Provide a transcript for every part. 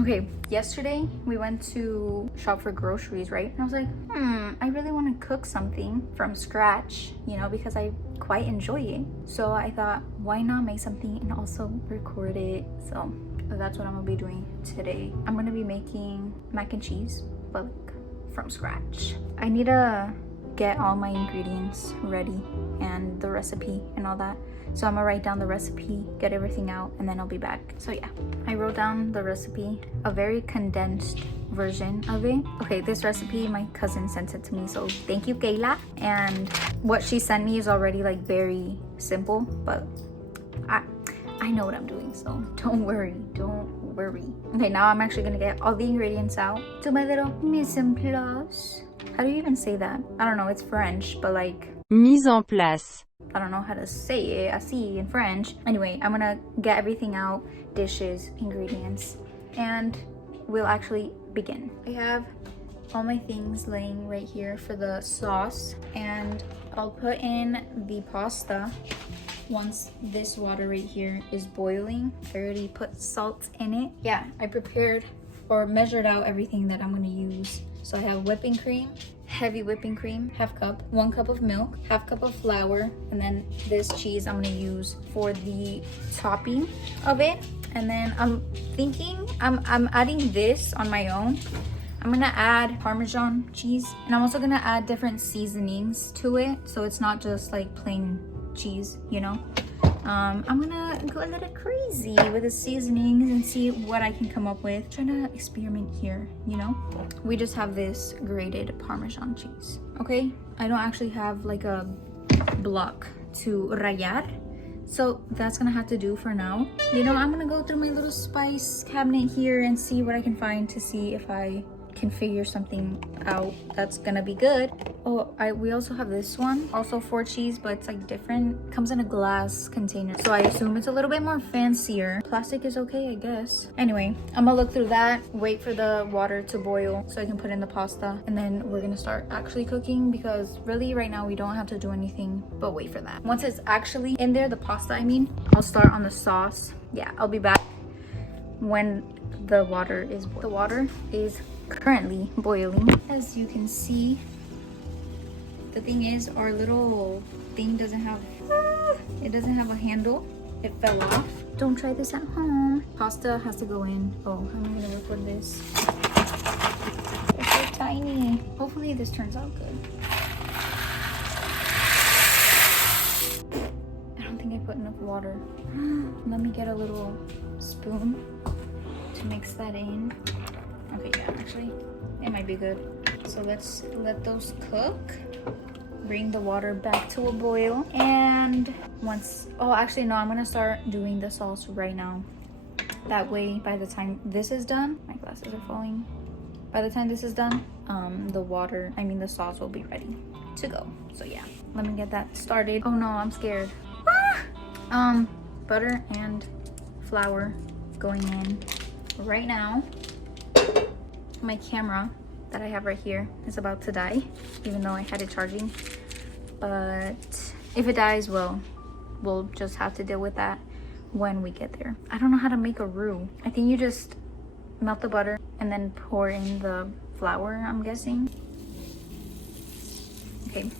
Okay, yesterday we went to shop for groceries, right? And I was like, I really want to cook something from scratch, you know, because I quite enjoy it. So I thought, why not make something and also record it? So that's what I'm gonna be doing today. I'm gonna be making mac and cheese, but like from scratch. I need to get all my ingredients ready and the recipe and all that. So I'm gonna write down the recipe, get everything out, and then I'll be back. So yeah, I wrote down the recipe, a very condensed version of it. Okay, this recipe, my cousin sent it to me, so thank you, Kayla. And what she sent me is already like very simple, but I know what I'm doing, so don't worry. Okay, now I'm actually gonna get all the ingredients out to my little mise en place. How do you even say that? I don't know, it's French, but like Mise en place. I don't know how to say it, así in French. Anyway, I'm gonna get everything out, dishes, ingredients, and we'll actually begin. I have all my things laying right here for the sauce, and I'll put in the pasta once this water right here is boiling. I already put salt in it. Yeah, I prepared or measured out everything that I'm gonna use. So I have whipping cream, heavy whipping cream, half cup, 1 cup of milk, half cup of flour, and then this cheese I'm gonna use for the topping of it. And then I'm thinking I'm adding this on my own. I'm gonna add Parmesan cheese, and I'm also gonna add different seasonings to it, so it's not just like plain cheese, you know. I'm gonna go a little crazy with the seasonings and see what I can come up with. Trying to experiment here, you know. We just have this grated Parmesan cheese. Okay, I don't actually have like a block to rallar, so that's gonna have to do for now. You know, I'm gonna go through my little spice cabinet here and see what I can find to see if I can figure something out that's gonna be good. Oh, we also have this one, also for cheese, but it's like different. Comes in a glass container, so I assume it's a little bit more fancier. Plastic is okay, I guess. Anyway, I'm gonna look through that, wait for the water to boil so I can put in the pasta, and then we're gonna start actually cooking, because really right now we don't have to do anything but wait for that. Once it's actually in there, the pasta I mean, I'll start on the sauce. Yeah, I'll be back when the water is boiled. The water is currently boiling, as you can see. The thing is, our little thing doesn't have a handle. It fell off. Don't try this at home. Pasta has to go in. Oh, how am I gonna record this? It's so tiny. Hopefully this turns out good. I don't think I put enough water. Let me get a little spoon to mix that in. Okay, yeah, actually, it might be good. So let's let those cook. Bring the water back to a boil. And once, oh, actually, no, I'm gonna start doing the sauce right now. That way, by the time this is done, my glasses are falling. By the time this is done, the sauce will be ready to go. So yeah, let me get that started. Oh no, I'm scared. Butter and flour going in right now. My camera that I have right here is about to die, even though I had it charging. But if it dies, well, we'll just have to deal with that when we get there. I don't know how to make a roux. I think you just melt the butter and then pour in the flour, I'm guessing. Okay,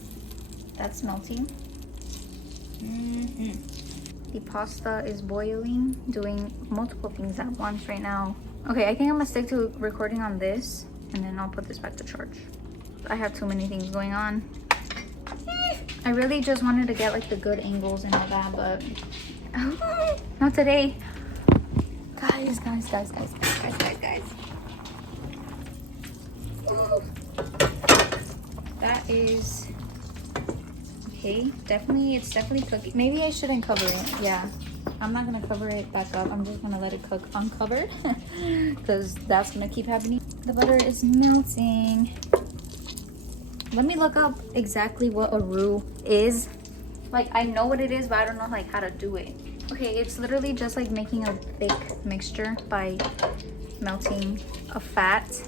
that's melting. The pasta is boiling, doing multiple things at once right now. Okay, I think I'm gonna stick to recording on this, and then I'll put this back to charge. I have too many things going on. I really just wanted to get like the good angles and all that, but not today. Guys. That is okay. It's definitely cooking. Maybe I shouldn't cover it. Yeah, I'm not gonna cover it back up. I'm just gonna let it cook uncovered because that's gonna keep happening. The butter is melting. Let me look up exactly what a roux is. Like, I know what it is, but I don't know like how to do it. Okay, it's literally just like making a thick mixture by melting a fat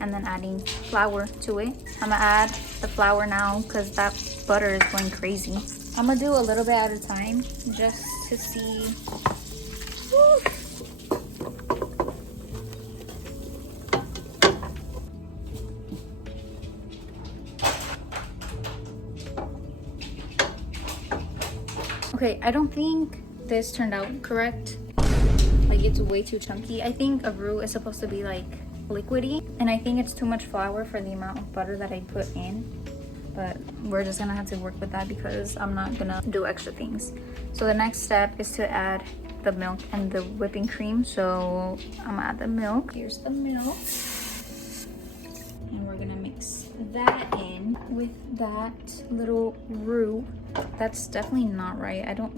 and then adding flour to it. I'm gonna add the flour now because that butter is going crazy. I'm gonna do a little bit at a time just to see. Woo. Okay, I don't think this turned out correct. Like, it's way too chunky. I think a roux is supposed to be like liquidy, and I think it's too much flour for the amount of butter that I put in. But we're just gonna have to work with that because I'm not gonna do extra things. So the next step is to add the milk and the whipping cream. So I'm gonna add the milk. Here's the milk. And we're gonna mix that in with that little roux. That's definitely not right. I don't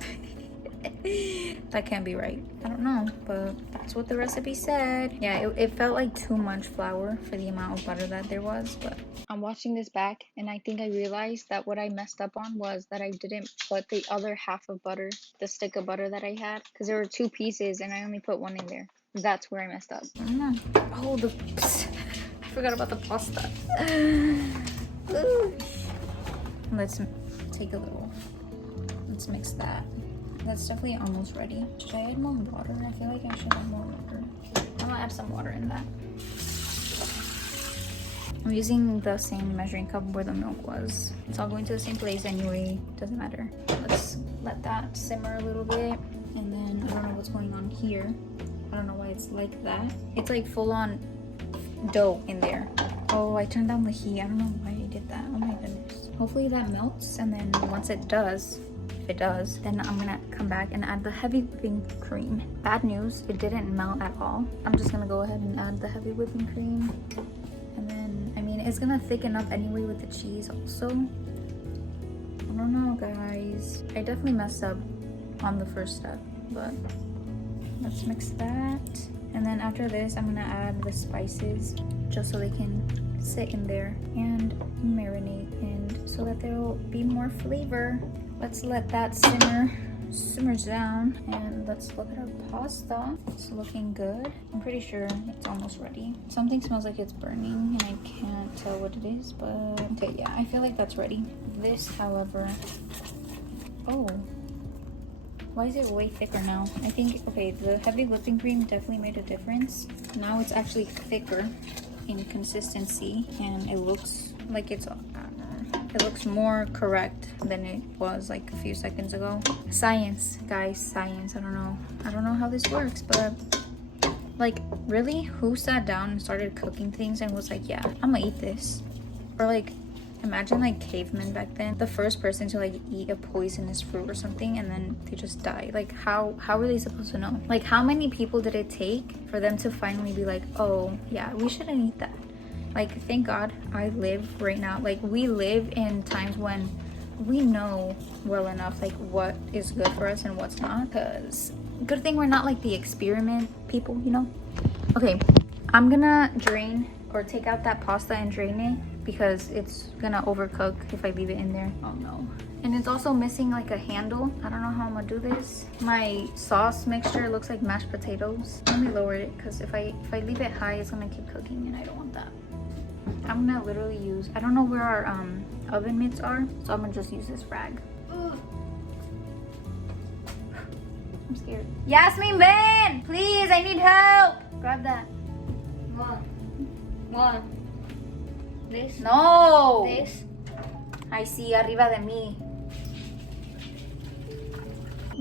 that can't be right. I don't know, but that's what the recipe said. Yeah, it felt like too much flour for the amount of butter that there was. But I'm watching this back and I think I realized that what I messed up on was that I didn't put the other half of butter, the stick of butter that I had, because there were 2 pieces and I only put 1 in there. That's where I messed up. I don't know. Oh, I forgot about the pasta. Let's take a little. Let's mix that. That's definitely almost ready. Should I add more water? I feel like I should add more water. I'm gonna add some water in that. I'm using the same measuring cup where the milk was. It's all going to the same place anyway. Doesn't matter. Let's let that simmer a little bit. And then I don't know what's going on here. I don't know why it's like that. It's like full on dough in there. Oh, I turned down the heat. I don't know why I did that. Oh my goodness. Hopefully that melts, and then once it does, if it does, then I'm gonna come back and add the heavy whipping cream. Bad news, it didn't melt at all. I'm just gonna go ahead and add the heavy whipping cream. And then, I mean, it's gonna thicken up anyway with the cheese also. I don't know, guys. I definitely messed up on the first step, but let's mix that. And then after this, I'm gonna add the spices just so they can sit in there and marinate, and so that there will be more flavor. Let's let that simmer down, and let's look at our pasta. It's looking good. I'm pretty sure it's almost ready. Something smells like it's burning and I can't tell what it is, but okay, yeah, I feel like that's ready. This, however, oh, why is it way thicker now? I think, okay, the heavy whipping cream definitely made a difference. Now it's actually thicker in consistency, and it looks like it looks more correct than it was like a few seconds ago. Science, guys, science. I don't know how this works, but like, really, who sat down and started cooking things and was like, yeah, I'm gonna eat this? Or like, imagine like cavemen back then, the first person to like eat a poisonous fruit or something, and then they just die. Like, how were they supposed to know? Like, how many people did it take for them to finally be like, oh yeah, we shouldn't eat that? Like, thank God I live right now. Like, we live in times when we know well enough like what is good for us and what's not, because good thing we're not like the experiment people, you know. Okay, I'm gonna drain or take out that pasta and drain it because it's gonna overcook if I leave it in there. Oh no. And it's also missing like a handle. I don't know how I'm gonna do this. My sauce mixture looks like mashed potatoes. Let me lower it, because if I leave it high, it's gonna keep cooking and I don't want that. I'm gonna literally use, I don't know where our oven mitts are, so I'm gonna just use this rag. Ugh. I'm scared. Yasmin, Ben! Please, I need help! Grab that. What? This? No! This? I see arriba de mí.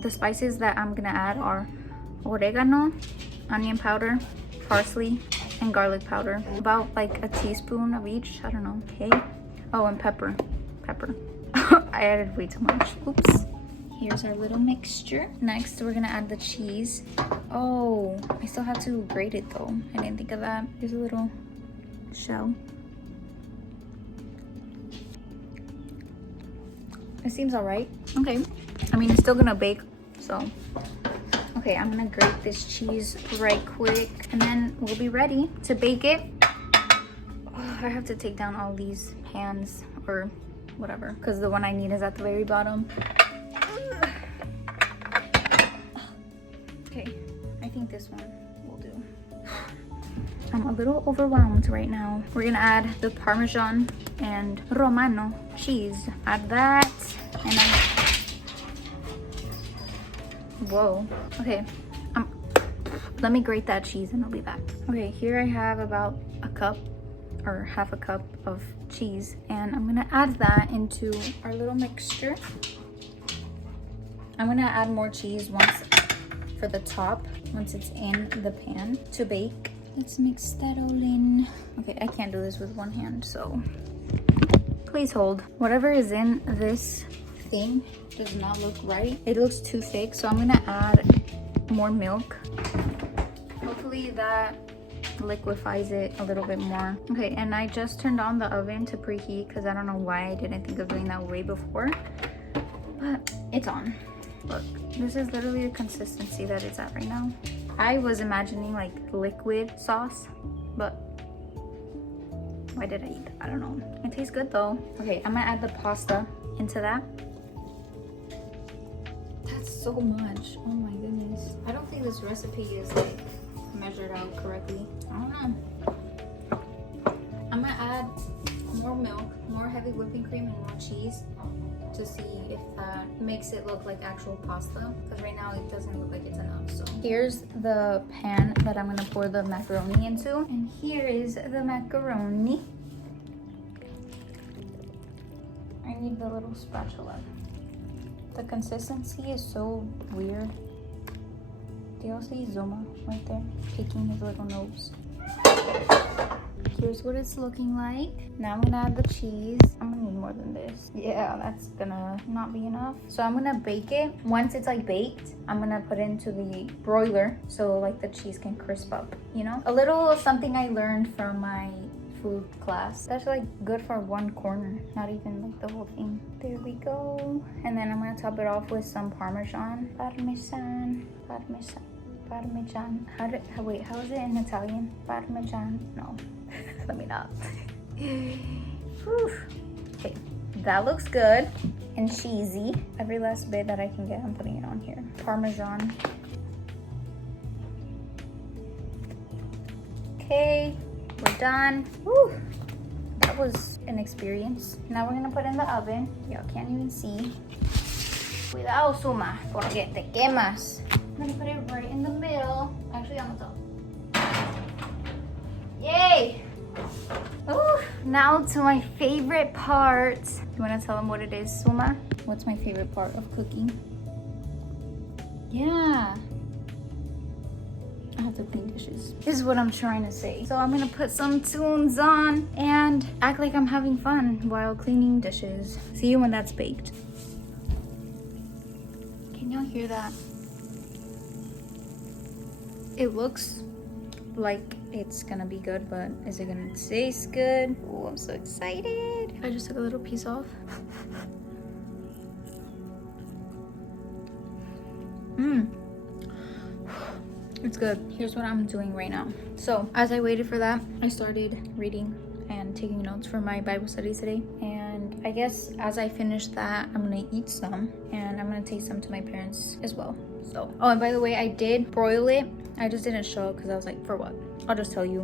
The spices that I'm gonna add are oregano, onion powder, parsley, and garlic powder. About like a teaspoon of each. I don't know. Okay. Oh, and pepper. I added way too much. Oops. Here's our little mixture. Next, we're gonna add the cheese. Oh, I still have to grate it though. I didn't think of that. Here's a little shell. It seems all right. Okay. I mean, it's still gonna bake, so. Okay, I'm gonna grate this cheese right quick, and then we'll be ready to bake it. Oh, I have to take down all these pans or whatever, because the one I need is at the very bottom. Okay, I think this one will do. I'm a little overwhelmed right now. We're gonna add the Parmesan and Romano cheese. Add that, and then, whoa, okay. Let me grate that cheese and I'll be back. Okay, here I have about a cup or half a cup of cheese, and I'm gonna add that into our little mixture. I'm gonna add more cheese once for the top, once it's in the pan to bake. Let's mix that all in. Okay, I can't do this with one hand, so please hold. Whatever is in this thing does not look right. It looks too thick, so I'm gonna add more milk. Hopefully that liquefies it a little bit more. Okay, and I just turned on the oven to preheat because I don't know why I didn't think of doing that way before, but it's on. Look, this is literally the consistency that it's at right now. I was imagining like liquid sauce, but why did I eat that? I don't know. It tastes good though. Okay, I'm gonna add the pasta into that. That's so much. Oh my goodness. I don't think this recipe is like measured out correctly. I don't know. I'm gonna add more milk, more heavy whipping cream, and more cheese to see if that makes it look like actual pasta, because right now it doesn't look like it's enough. So here's the pan that I'm gonna pour the macaroni into, and here is the macaroni. I need the little spatula. The consistency is so weird. Do y'all see Zuma right there picking his little nose? Here's what it's looking like. Now I'm gonna add the cheese. I'm gonna need more than this. Yeah, that's gonna not be enough. So I'm gonna bake it. Once it's like baked, I'm gonna put it into the broiler so like the cheese can crisp up, you know? A little something I learned from my food class. That's like good for one corner, not even like the whole thing. There we go. And then I'm gonna top it off with some Parmesan. Parmesan. Wait, how is it in Italian? Parmesan? No, let me not. Whew. Okay, that looks good and cheesy. Every last bit that I can get, I'm putting it on here. Parmesan. Okay, we're done. Whew. That was an experience. Now we're gonna put it in the oven. Y'all can't even see. Cuidado, Suma, porque te quemas. I'm gonna put it right in the middle. Actually, on the top. Yay! Ooh, now to my favorite part. You wanna tell them what it is, Suma? What's my favorite part of cooking? Yeah. I have to clean dishes. This is what I'm trying to say. So I'm gonna put some tunes on and act like I'm having fun while cleaning dishes. See you when that's baked. Can y'all hear that? It looks like it's gonna be good, but is it gonna taste good? Oh, I'm so excited. I just took a little piece off. It's good. Here's what I'm doing right now. So as I waited for that, I started reading and taking notes for my Bible study today. And I guess as I finish that, I'm gonna eat some and I'm gonna take some to my parents as well. So, oh, and by the way, I did broil it. I just didn't show it because I was like, for what? I'll just tell you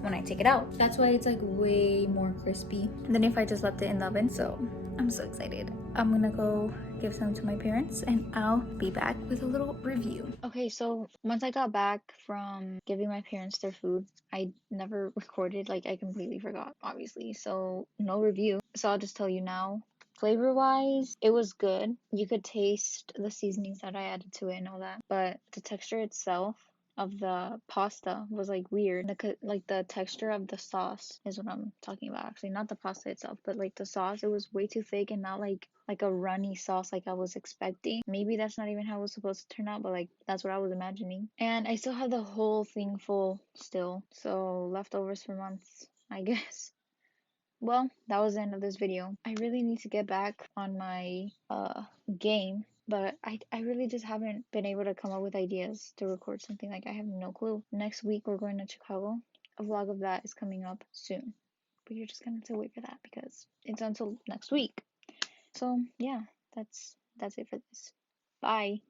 when I take it out. That's why it's like way more crispy than if I just left it in the oven. So I'm so excited. I'm gonna go give some to my parents and I'll be back with a little review. Okay, so once I got back from giving my parents their food, I never recorded, like I completely forgot, obviously. So no review. So I'll just tell you now. Flavor wise, it was good. You could taste the seasonings that I added to it and all that, but the texture itself of the pasta was like weird. Like the texture of the sauce is what I'm talking about, actually, not the pasta itself, but like the sauce, it was way too thick and not like a runny sauce like I was expecting. Maybe that's not even how it was supposed to turn out, but like that's what I was imagining. And I still have the whole thing full still, so leftovers for months, I guess. Well, that was the end of this video. I really need to get back on my game, but I really just haven't been able to come up with ideas to record something. Like I have no clue. Next week we're going to Chicago. A vlog of that is coming up soon. But you're just gonna have to wait for that because it's until next week. So yeah, that's it for this. Bye.